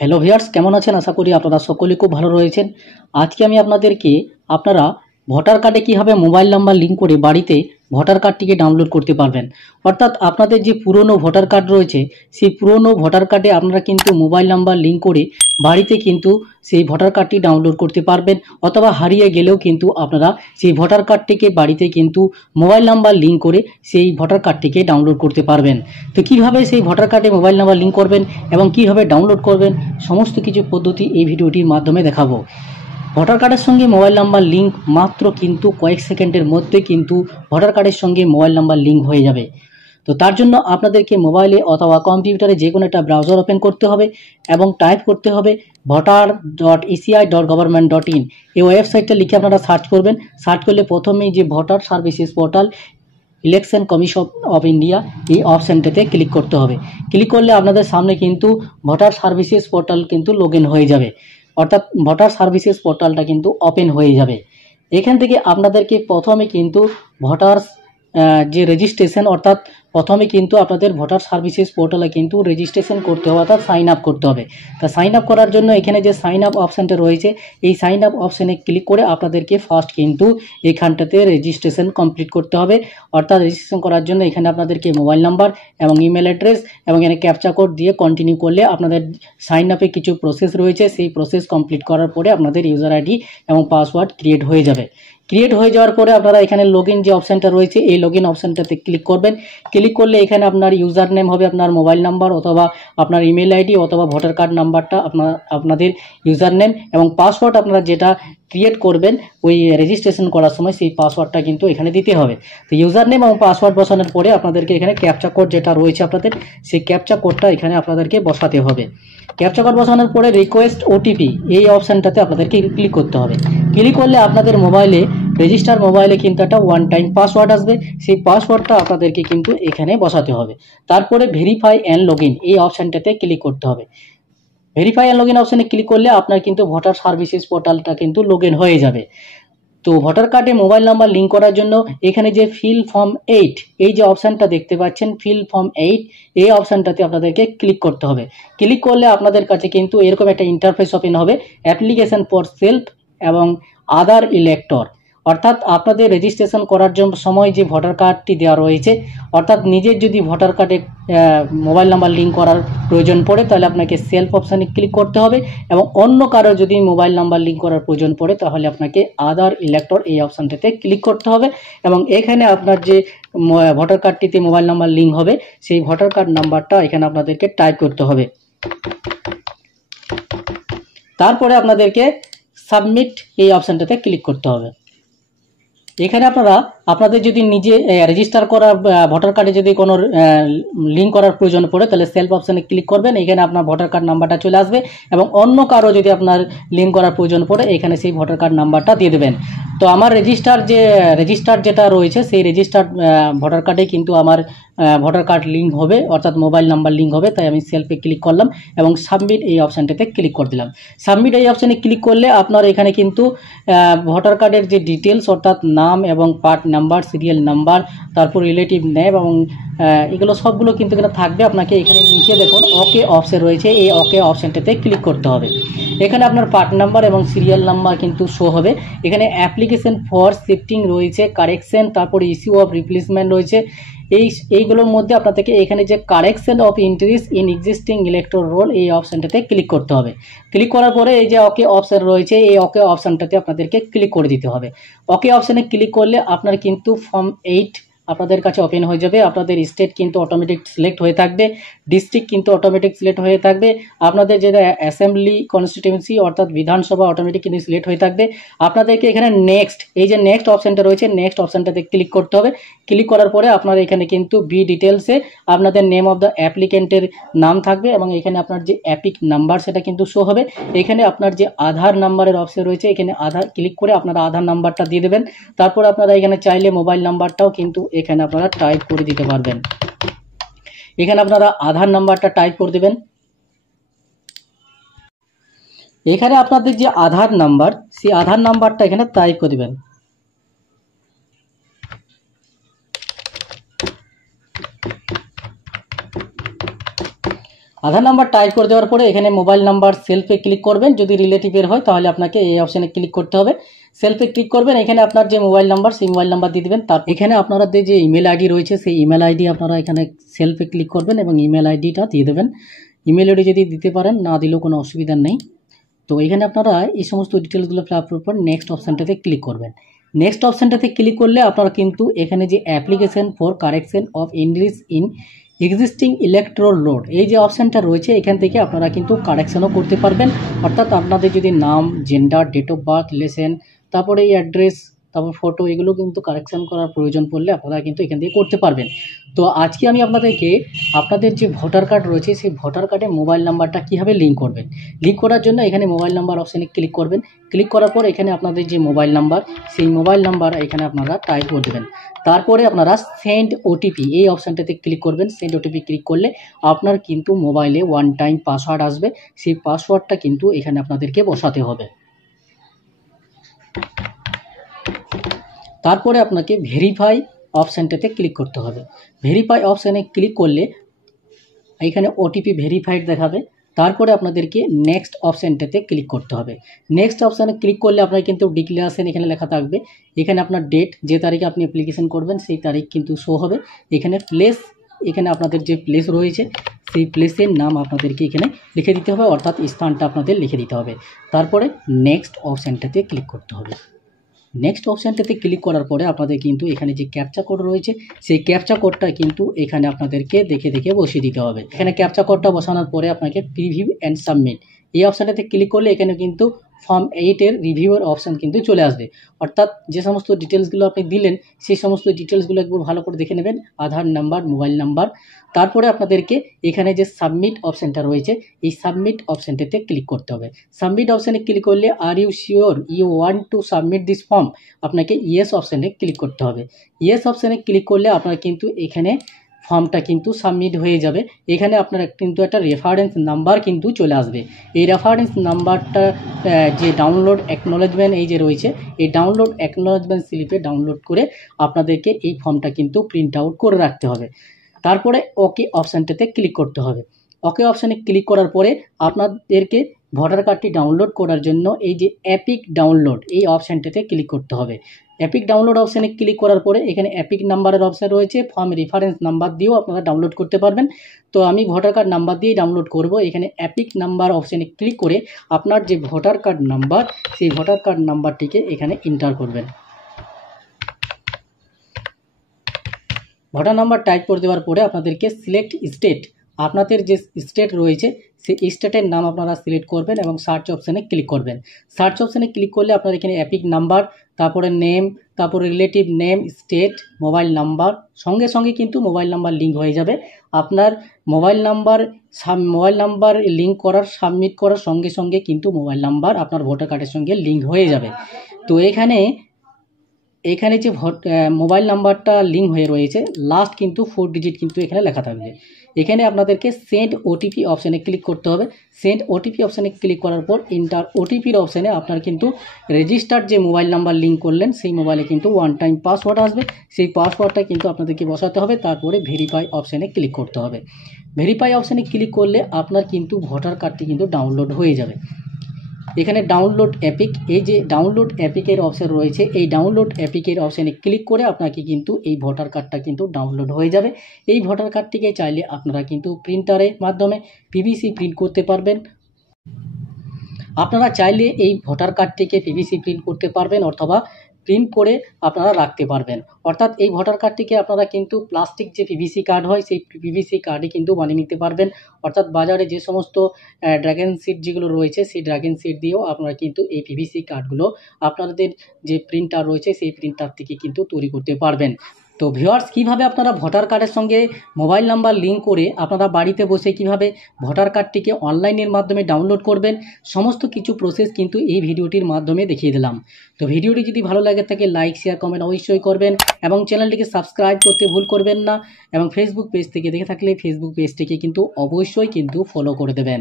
Hello viewers, কেমন আছেন? আশা করি আপনারা সকলেই খুব ভালো রয়েছেন। আজকে আমি আপনাদেরকে আপনারা ভোটার কার্ডে কীভাবে মোবাইল নাম্বার লিঙ্ক করে বাড়িতে ভোটার কার্ডটিকে ডাউনলোড করতে পারবেন। অর্থাৎ আপনাদের যে পুরনো ভোটার কার্ড রয়েছে, সেই পুরনো ভোটার কার্ডে আপনারা কিন্তু মোবাইল নাম্বার লিঙ্ক করে বাড়িতে কিন্তু সেই ভোটার কার্ডটি ডাউনলোড করতে পারবেন, অথবা হারিয়ে গেলেও কিন্তু আপনারা সেই ভোটার কার্ডটিকে বাড়িতে কিন্তু মোবাইল নাম্বার লিঙ্ক করে সেই ভোটার কার্ডটিকে ডাউনলোড করতে পারবেন। তো কীভাবে সেই ভোটার কার্ডে মোবাইল নাম্বার লিঙ্ক করবেন এবং কীভাবে ডাউনলোড করবেন, সমস্ত কিছু পদ্ধতি এই ভিডিওটির মাধ্যমে দেখাবো। ভোটার কার্ডের সঙ্গে মোবাইল নাম্বার লিঙ্ক মাত্র কিন্তু কয়েক সেকেন্ডের মধ্যে কিন্তু ভোটার কার্ডের সঙ্গে মোবাইল নাম্বার লিঙ্ক হয়ে যাবে। তো তার জন্য আপনাদেরকে মোবাইলে অথবা কম্পিউটারে যে কোনো একটা ব্রাউজার ওপেন করতে হবে এবং টাইপ করতে হবে voter.eci.government.in। এই ওয়েবসাইটটা লিখে আপনারা সার্চ করবেন। সার্চ করলে প্রথমেই যে voter services portal election commission of India, এই অপশানটাতে ক্লিক করতে হবে। ক্লিক করলে আপনাদের সামনে কিন্তু ভোটার সার্ভিসেস পোর্টাল কিন্তু লগ ইন হয়ে যাবে, অর্থাৎ ভোটার সার্ভিসেস পোর্টালটা কিন্তু ওপেন হয়ে যাবে। এখান থেকে আপনাদেরকে প্রথমে কিন্তু ভোটার যে রেজিস্ট্রেশন, অর্থাৎ প্রথমে কিন্তু আপনাদের ভোটার সার্ভিসেস পোর্টালে কিন্তু রেজিস্ট্রেশন করতে হবে, অর্থাৎ সাইন আপ করতে হবে। তা সাইন আপ করার জন্য এখানে যে সাইন আপ অপশানটা রয়েছে, এই সাইন আপ অপশানে ক্লিক করে আপনাদেরকে ফার্স্ট কিন্তু এখানটাতে রেজিস্ট্রেশন কমপ্লিট করতে হবে। অর্থাৎ রেজিস্ট্রেশন করার জন্য এখানে আপনাদেরকে মোবাইল নাম্বার এবং ইমেল অ্যাড্রেস এবং এখানে ক্যাপচা কোড দিয়ে কন্টিনিউ করলে আপনাদের সাইন আপে কিছু প্রসেস রয়েছে, সেই প্রসেস কমপ্লিট করার পরে আপনাদের ইউজার আইডি এবং পাসওয়ার্ড ক্রিয়েট হয়ে যাবে। ক্রিয়েট হয়ে যাওয়ার পরে আপনারা এখানে লগ ইন যে অপশানটা রয়েছে, এই লগ ইন অপশানটাতে ক্লিক করবেন। ক্লিক করলে এখানে আপনার ইউজার নেম হবে আপনার মোবাইল নাম্বার অথবা আপনার ইমেল আইডি অথবা ভোটার কার্ড নাম্বারটা আপনাদের ইউজার নেম, এবং পাসওয়ার্ড আপনারা যেটা ক্রিয়েট করবেন ওই রেজিস্ট্রেশন করার সময় সেই পাসওয়ার্ডটা কিন্তু এখানে দিতে হবে। তো ইউজার নেম এবং পাসওয়ার্ড বসানোর পরে আপনাদেরকে এখানে ক্যাপচা কোড যেটা রয়েছে আপনাদের, সেই ক্যাপচা কোডটা এখানে আপনাদেরকে বসাতে হবে। ক্যাপচা কোড বসানোর পরে রিকোয়েস্ট ওটিপি, এই অপশানটাতে আপনাদেরকে ক্লিক করতে হবে। ক্লিক করলে আপনাদের মোবাইলে রেজিস্টার মোবাইলে কিন্তু একটা ওয়ান টাইম পাসওয়ার্ড আসবে, সেই পাসওয়ার্ডটা আপনাদেরকে কিন্তু এখানে বসাতে হবে। তারপরে ভেরিফাই অ্যান্ড লগ ইন, এই অপশানটাতে ক্লিক করতে হবে। ভেরিফাই অ্যান্ড লগ ইন অপশানে ক্লিক করলে আপনার কিন্তু ভোটার সার্ভিসেস পোর্টালটা কিন্তু লগ ইন হয়ে যাবে। তো ভোটার কার্ডে মোবাইল নাম্বার লিঙ্ক করার জন্য এখানে যে ফিল ফর্ম 8, এই যে অপশানটা দেখতে পাচ্ছেন ফিল ফর্ম 8, এই অপশানটাতে আপনাদেরকে ক্লিক করতে হবে। ক্লিক করলে আপনাদের কাছে কিন্তু এরকম একটা ইন্টারফেস ওপেন হবে, অ্যাপ্লিকেশন ফর সেলফ এবং আদার ইলেক্টর। অর্থাৎ আপনাদের রেজিস্ট্রেশন করার সময় যে ভোটার কার্ডটি দেওয়া রয়েছে, অর্থাৎ নিজের যদি ভোটার কার্ডে মোবাইল নাম্বার লিঙ্ক করার প্রয়োজন পড়ে তাহলে আপনাকে সেলফ অপশানে ক্লিক করতে হবে, এবং অন্য কারো যদি মোবাইল নাম্বার লিঙ্ক করার প্রয়োজন পড়ে তাহলে আপনাকে আদার ইলেক্টর, এই অপশানটাতে ক্লিক করতে হবে। এবং এখানে আপনার যে ভোটার কার্ডটিতে মোবাইল নাম্বার লিঙ্ক হবে সেই ভোটার কার্ড নাম্বারটা এখানে আপনাদেরকে টাইপ করতে হবে। তারপরে আপনাদেরকে সাবমিট, এই অপশানটাতে ক্লিক করতে হবে। এখানে আপনাদের যদি নিজে রেজিস্টার করা ভোটার কার্ডে যদি কোনো লিঙ্ক করার প্রয়োজন পড়ে তাহলে সেলফ অপশানে ক্লিক করবেন, এখানে আপনার ভোটার কার্ড নাম্বারটা চলে আসবে, এবং অন্য কারো যদি আপনার লিঙ্ক করার প্রয়োজন পড়ে এখানে সেই ভোটার কার্ড নাম্বারটা দিয়ে দেবেন। তো আমার রেজিস্টার যেটা রয়েছে সেই রেজিস্টার্ড ভোটার কার্ডে কিন্তু আমার ভোটার কার্ড লিঙ্ক হবে, অর্থাৎ মোবাইল নাম্বার লিঙ্ক হবে, তাই আমি সেলফে ক্লিক করলাম এবং সাবমিট, এই অপশানটাতে ক্লিক করে দিলাম। সাবমিট এই অপশানে ক্লিক করলে আপনার এখানে কিন্তু ভোটার কার্ডের যে ডিটেলস, অর্থাৎ নাম এবং পার্ট নাম্বার, সিরিয়াল নাম্বার, তারপর রিলেটিভ নেম এবং এগুলো সবগুলো কিন্তু এখানে থাকবে। আপনাকে এখানে নিচে দেখুন ওকে অপশন রয়েছে, এই ওকে অপশানটাতে ক্লিক করতে হবে। এখানে আপনার পার্ট নাম্বার এবং সিরিয়াল নাম্বার কিন্তু শো হবে। এখানে অ্যাপ্লিকেশন ফর শিফটিং রয়েছে, কারেকশন, তারপর ইস্যু অফ রিপ্লেসমেন্ট রয়েছে। এইগুলোর মধ্যে আপনাদেরকে এখানে যে correction of entries in existing elector roll, এই অপশানটাতে ক্লিক করতে হবে। ক্লিক করার পরে এই যে ওকে অপশান রয়েছে, এই ওকে অপশানটাতে আপনাদেরকে ক্লিক করে দিতে হবে। ওকে অপশানে ক্লিক করলে আপনার কিন্তু ফর্ম 8 আপনাদের কাছে ওপেন হয়ে যাবে। আপনাদের স্টেট কিন্তু অটোমেটিক সিলেক্ট হয়ে থাকবে, ডিস্ট্রিক্ট কিন্তু অটোমেটিক সিলেক্ট হয়ে থাকবে, আপনাদের যেটা অ্যাসেম্বলি কনস্টিটিউয়েন্সি অর্থাৎ বিধানসভা অটোমেটিক কিন্তু সিলেক্ট হয়ে থাকবে। আপনাদেরকে এখানে নেক্সট, এই যে নেক্সট অপশানটা রয়েছে, নেক্সট অপশানটাতে ক্লিক করতে হবে। ক্লিক করার পরে আপনার এখানে কিন্তু বি ডিটেলসে আপনাদের নেম অফ দ্য অ্যাপ্লিকেন্টের নাম থাকবে, এবং এখানে আপনার যে অ্যাপিক নাম্বার সেটা কিন্তু শো হবে। এখানে আপনার যে আধার নাম্বারের অপশন রয়েছে, এখানে আধার ক্লিক করে আপনারা আধার নাম্বারটা দিয়ে দেবেন। তারপর আপনারা এখানে চাইলে মোবাইল নাম্বারটাও কিন্তু এখানে আপনারা টাইপ করে দিতে পারবেন। এখানে আপনারা আধার নাম্বারটা টাইপ করে দেবেন। এখানে আপনাদের যে আধার নাম্বার, সেই আধার নাম্বারটা এখানে টাইপ করে দেবেন। আধার নাম্বার টাইপ করে দেওয়ার পরে এখানে মোবাইল নাম্বার সেলফে ক্লিক করবেন। যদি রিলেটিভের হয় তাহলে আপনাকে এই অপশানে ক্লিক করতে হবে। সেলফে ক্লিক করবেন, এখানে আপনার যে মোবাইল নাম্বার সেই মোবাইল নাম্বার দিয়ে দেবেন। তার এখানে আপনাদের যে ইমেল আইডি রয়েছে সেই ইমেল আইডি আপনারা এখানে সেলফে ক্লিক করবেন এবং ইমেল আইডিটা দিয়ে দেবেন। ইমেল আইডি যদি দিতে পারেন, না দিলেও কোনো অসুবিধা নেই। তো এখানে আপনারা এই সমস্ত ডিটেলসগুলো ফিল আপ করার পর নেক্সট অপশানটাতে ক্লিক করবেন। নেক্সট অপশানটাতে ক্লিক করলে আপনারা কিন্তু এখানে যে application for correction of English in existing electoral road এই যে অপশানটা রয়েছে এখান থেকে আপনারা কিন্তু কারেকশনও করতে পারবেন। অর্থাৎ আপনাদের যদি নাম, gender, date of birth, relation, তারপরে এই অ্যাড্রেস, তারপর ফটো, এগুলো কিন্তু কারেকশন করার প্রয়োজন পড়লে আপনারা কিন্তু এখান থেকে করতে পারবেন। তো আজকে আমি আপনাদেরকে আপনাদের যে ভোটার কার্ড রয়েছে সেই ভোটার কার্ডে মোবাইল নাম্বারটা কীভাবে লিঙ্ক করবেন। লিঙ্ক করার জন্য এখানে মোবাইল নাম্বার অপশানে ক্লিক করবেন। ক্লিক করার পর এখানে আপনাদের যে মোবাইল নাম্বার সেই মোবাইল নাম্বার এখানে আপনারা টাইপ করে দেবেন। তারপরে আপনারা সেন্ড ওটিপি এই অপশানটাতে ক্লিক করবেন। সেন্ড ওটিপি ক্লিক করলে আপনার কিন্তু মোবাইলে ওয়ান টাইম পাসওয়ার্ড আসবে। সেই পাসওয়ার্ডটা কিন্তু এখানে আপনাদেরকে বসাতে হবে। তারপরে আপনাকে ভেরিফাই অপশানটাতে ক্লিক করতে হবে। ভেরিফাই অপশানে ক্লিক করলে এখানে ওটিপি ভেরিফাইড দেখাবে। তারপরে আপনাদেরকে নেক্সট অপশানটাতে ক্লিক করতে হবে। নেক্সট অপশানে ক্লিক করলে আপনার কিন্তু ডিক্লারেশন এখানে লেখা থাকবে। এখানে আপনার ডেট, যে তারিখে আপনি অ্যাপ্লিকেশন করবেন সেই তারিখ কিন্তু শো হবে। এখানে প্লেস, এখানে আপনাদের যে প্লেস রয়েছে সেই প্লেসের নাম আপনাদেরকে এখানে লিখে দিতে হবে, অর্থাৎ স্থানটা আপনাদের লিখে দিতে হবে। তারপরে নেক্সট অপশানটাতে ক্লিক করতে হবে। নেক্সট অপশানটাতে ক্লিক করার পরে আপনাদের কিন্তু এখানে যে ক্যাপচা কোড রয়েছে সেই ক্যাপচা কোডটা কিন্তু এখানে আপনাদেরকে দেখে দেখে বসিয়ে দিতে হবে। এখানে ক্যাপচা কোডটা বসানোর পরে আপনাকে প্রিভিউ অ্যান্ড সাবমিট এই অপশানটাতে ক্লিক করলে এখানে কিন্তু ফর্ম 8-এর রিভিউয়ের অপশান কিন্তু চলে আসবে। অর্থাৎ যে সমস্ত ডিটেলসগুলো আপনি দিলেন সেই সমস্ত ডিটেলসগুলো একবার ভালো করে দেখে নেবেন, আধার নাম্বার, মোবাইল নাম্বার। তারপরে আপনাদেরকে এখানে যে সাবমিট অপশানটা রয়েছে এই সাবমিট অপশানটাতে ক্লিক করতে হবে। সাবমিট অপশানে ক্লিক করলে are you sure you want to submit this form, আপনাকে ইয়েস অপশানে ক্লিক করতে হবে। ইয়েস অপশানে ক্লিক করলে আপনার কিন্তু এখানে ফর্মটা কিন্তু সাবমিট হয়ে যাবে। এখানে আপনার কিন্তু একটা রেফারেন্স নাম্বার কিন্তু চলে আসবে। এই রেফারেন্স নাম্বারটা যে ডাউনলোড অ্যাকনোলেজমেন্ট এই যে রয়েছে এই ডাউনলোড অ্যাকনোলেজমেন্ট স্লিপে ডাউনলোড করে আপনাদেরকে এই ফর্মটা কিন্তু প্রিন্ট আউট করে রাখতে হবে। তারপরে ওকে অপশানটাতে ক্লিক করতে হবে। ওকে অপশানে ক্লিক করার পরে আপনাদেরকে ভোটার কার্ডটি ডাউনলোড করার জন্য এই যে অ্যাপিক ডাউনলোড এই অপশানটাতে ক্লিক করতে হবে। অ্যাপিক ডাউনলোড অপশানে ক্লিক করার পরে এখানে অ্যাপিক নাম্বারের অপশান রয়েছে, ফর্ম রেফারেন্স নাম্বার দিয়েও আপনারা ডাউনলোড করতে পারবেন। তো আমি ভোটার কার্ড নাম্বার দিয়েই ডাউনলোড করব। এখানে অ্যাপিক নাম্বার অপশানে ক্লিক করে আপনার যে ভোটার কার্ড নাম্বার সেই ভোটার কার্ড নাম্বারটিকে এখানে এন্টার করবেন। ভোটার নাম্বার টাইপ করে দেওয়ার পরে আপনাদেরকে সিলেক্ট স্টেট, আপনাদের যে স্টেট রয়েছে সেই স্টেটের নাম আপনারা সিলেক্ট করবেন এবং সার্চ অপশানে ক্লিক করবেন। সার্চ অপশানে ক্লিক করলে আপনার এখানে অ্যাপিক নাম্বার, তারপরে নেম, তারপরে relative name, state, mobile number, সঙ্গে সঙ্গে কিন্তু মোবাইল নাম্বার লিঙ্ক হয়ে যাবে। আপনার মোবাইল নাম্বার লিঙ্ক করার সাবমিট করার সঙ্গে সঙ্গে কিন্তু মোবাইল নাম্বার আপনার ভোটার কার্ডের সঙ্গে লিঙ্ক হয়ে যাবে। তো এখানে যে মোবাইল নাম্বারটা লিঙ্ক হয়ে রয়েছে লাস্ট কিন্তু 4 ডিজিট কিন্তু এখানে লেখা থাকবে। এখানে আপনাদেরকে সেন্ড ওটিপি অপশানে ক্লিক করতে হবে। সেন্ড ওটিপি অপশানে ক্লিক করার পর এন্টার ওটিপির অপশানে আপনার কিন্তু রেজিস্টার্ড যে মোবাইল নাম্বার লিঙ্ক করলেন সেই মোবাইলে কিন্তু ওয়ান টাইম পাসওয়ার্ড আসবে। সেই পাসওয়ার্ডটা কিন্তু আপনাদেরকে বসাতে হবে। তারপরে ভেরিফাই অপশানে ক্লিক করতে হবে। ভেরিফাই অপশানে ক্লিক করলে আপনার কিন্তু ভোটার কার্ডটি কিন্তু ডাউনলোড হয়ে যাবে। এখানে ডাউনলোড অ্যাপিক, এই যে ডাউনলোড অ্যাপিকের অপশান রয়েছে এই ডাউনলোড অ্যাপিকের অপশানে ক্লিক করে আপনাকে কিন্তু এই ভোটার কার্ডটা কিন্তু ডাউনলোড হয়ে যাবে। এই ভোটার কার্ডটিকে চাইলে আপনারা কিন্তু প্রিন্টারের মাধ্যমে পিভিসি প্রিন্ট করতে পারবেন। আপনারা চাইলে এই ভোটার কার্ডটিকে পিভিসি প্রিন্ট করতে পারবেন অথবা প্রিন্ট করে আপনারা রাখতে পারবেন। অর্থাৎ এই ভোটার কার্ডটিকে আপনারা কিন্তু প্লাস্টিক যে পিভিসি কার্ড হয় সেই পিভিসি কার্ডে কিন্তু বানিয়ে নিতে পারবেন। অর্থাৎ বাজারে যে সমস্ত ড্রাগন সিট যেগুলো রয়েছে সেই ড্রাগন সিট দিয়েও আপনারা কিন্তু এই পিভিসি কার্ডগুলো আপনাদের যে প্রিন্টার রয়েছে সেই প্রিন্টার থেকে কিন্তু তৈরি করতে পারবেন। তো ভিউয়ার্স, কীভাবে আপনারা ভোটার কার্ডের সঙ্গে মোবাইল নাম্বার লিঙ্ক করে আপনারা বাড়িতে বসে কিভাবে ভোটার কার্ডটিকে অনলাইনের মাধ্যমে ডাউনলোড করবেন সমস্ত কিছু প্রসেস কিন্তু এই ভিডিওটির মাধ্যমে দেখিয়ে দিলাম। তো ভিডিওটি যদি ভালো লাগে থাকে লাইক, শেয়ার, কমেন্ট অবশ্যই করবেন এবং চ্যানেলটিকে সাবস্ক্রাইব করতে ভুল করবেন না এবং ফেসবুক পেজ থেকে দেখে থাকলে ফেসবুক পেজটিকে কিন্তু অবশ্যই কিন্তু ফলো করে দেবেন।